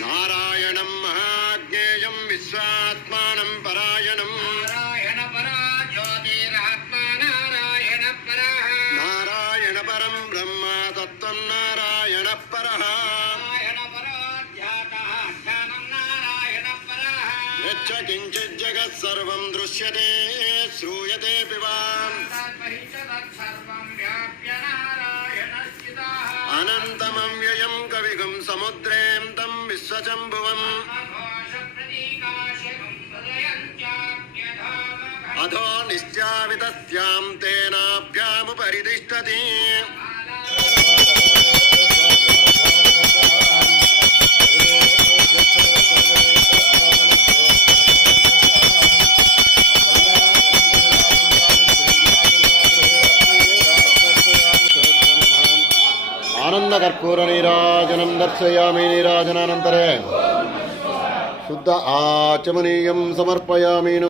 नारायणं महाज्ञेयं विश्वात्मानं परायणं नारायण परा ज्योतिरात्मा नारायण परः नारायण परं ब्रह्म तत्त्वं नारायण परः नारायण परो ध्यातः ध्यानं नारायण परः यच्च किञ्चित् जगत् सर्वं दृश्यते श्रूयते पिबाम् अनन्तमव्ययं कविगुं समुद्रें तं विश्वशम्भुवम् अधो निश्चावितस्यां तेनाभ्यामुपरितिष्ठति आनंदकर्पूर नीराजनं दर्शयामि नीराजनानन्तरे शुद्ध आचमनीयं समर्पयामि।